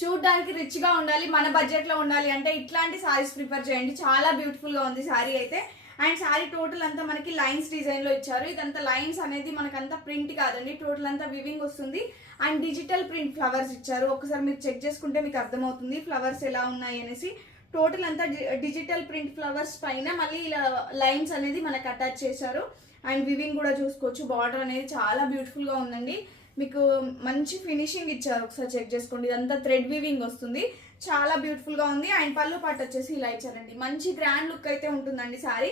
చూడడానికి రిచ్ గా ఉండాలి, మన బడ్జెట్ లో ఉండాలి అంటే ఇట్లాంటి సారీస్ ప్రిఫర్ చేయండి. చాలా బ్యూటిఫుల్ గా ఉంది సారీ అయితే. అండ్ సారీ టోటల్ అంతా మనకి లైన్స్ డిజైన్ లో ఇచ్చారు. ఇదంతా లైన్స్ అనేది మనకంతా ప్రింట్ కాదండి, టోటల్ అంతా వివింగ్ వస్తుంది. అండ్ డిజిటల్ ప్రింట్ ఫ్లవర్స్ ఇచ్చారు. ఒకసారి మీరు చెక్ చేసుకుంటే మీకు అర్థమవుతుంది ఫ్లవర్స్ ఎలా ఉన్నాయి అనేసి. టోటల్ అంతా డిజిటల్ ప్రింట్ ఫ్లవర్స్ పైన మళ్ళీ ఇలా లైన్స్ అనేది మనకు అటాచ్ చేశారు. అండ్ వివింగ్ కూడా చూసుకోవచ్చు. బార్డర్ అనేది చాలా బ్యూటిఫుల్ గా ఉందండి. మీకు మంచి ఫినిషింగ్ ఇచ్చారు, ఒకసారి చెక్ చేసుకోండి. ఇదంతా థ్రెడ్ వీవింగ్ వస్తుంది, చాలా బ్యూటిఫుల్ గా ఉంది. అండ్ పళ్ళు పాటు వచ్చేసి ఇలా ఇచ్చారండి. మంచి గ్రాండ్ లుక్ అయితే ఉంటుందండి సారీ.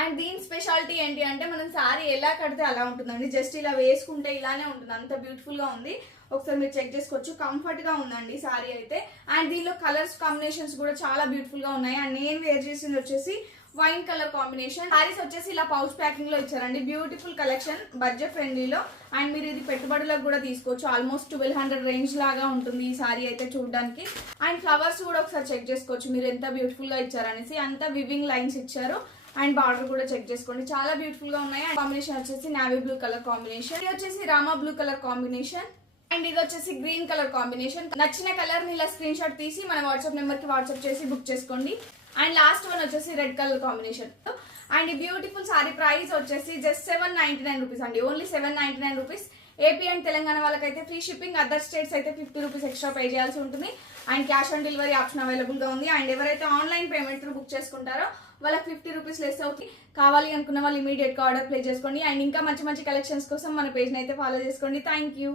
అండ్ దీని స్పెషాలిటీ ఏంటి అంటే మనం సారీ ఎలా కడితే అలా ఉంటుందండి. జస్ట్ ఇలా వేసుకుంటే ఇలానే ఉంటుంది, అంత బ్యూటిఫుల్ గా ఉంది. ఒకసారి మీరు చెక్ చేసుకోవచ్చు. కంఫర్ట్ గా ఉందండి సారీ అయితే. అండ్ దీనిలో కలర్స్ కాంబినేషన్స్ కూడా చాలా బ్యూటిఫుల్ గా ఉన్నాయి. అండ్ నేను వేర్ చేసింది వచ్చేసి వైన్ కలర్ కాంబినేషన్. సారీస్ వచ్చేసి ఇలా పౌచ్ ప్యాకింగ్ లో ఇచ్చారండి. బ్యూటిఫుల్ కలెక్షన్, బడ్జెట్ ఫ్రెండ్లీలో. అండ్ మీరు ఇది పెట్టుబడులకు కూడా తీసుకోవచ్చు. ఆల్మోస్ట్ 1200 రేంజ్ లాగా ఉంటుంది ఈ సారీ అయితే చూడడానికి. అండ్ ఫ్లవర్స్ కూడా ఒకసారి చెక్ చేసుకోవచ్చు మీరు ఎంత బ్యూటిఫుల్ గా ఇచ్చారనేసి. అంతా వివింగ్ లైన్స్ ఇచ్చారు. అండ్ బార్డర్ కూడా చెక్ చేసుకోండి, చాలా బ్యూటిఫుల్ గా ఉన్నాయి. అండ్ కాంబినేషన్ వచ్చేసి నావీ బ్లూ కలర్ కాంబినేషన్, ఇది వచ్చేసి Rama blue colour combination. And ఇది వచ్చేసి గ్రీన్ కలర్ కాంబినేషన్. నచ్చిన కలర్ ని ఇలా స్క్రీన్ షాట్ తీసి మన వాట్సాప్ నెంబర్ కి వాట్సాప్ చేసి బుక్ చేసుకోండి. అండ్ లాస్ట్ వన్ వచ్చేసి రెడ్ కలర్ కాంబినేషన్. అండ్ ఈ బ్యూటిఫుల్ సారీ ప్రైస్ వచ్చేసి జస్ట్ 799 రూపీస్ అండి, only 799 rupees. AP and Telangana వాళ్ళకైతే ఫ్రీ షిప్పింగ్, అదర్ స్టేట్స్ అయితే 50 రూపీస్ ఎక్స్ట్రా పే చేయాల్సి ఉంటుంది. And cash on delivery option available గా ఉంది. అండ్ ఎవరైతే ఆన్లైన్ పేమెంట్ త్రూ బుక్ చేసుకుంటారో వాళ్ళకి 50 రూపీస్ లెస్ అవుతుంది. కావాలి అనుకున్న వాళ్ళు ఇమీడియట్ గా ఆర్డర్ ప్లేస్ చేసుకోండి. అండ్ ఇంకా మంచి మంచి కలెక్షన్స్ కోసం మన పేజ్ అయితే ఫాలో చేసుకోండి. Thank you.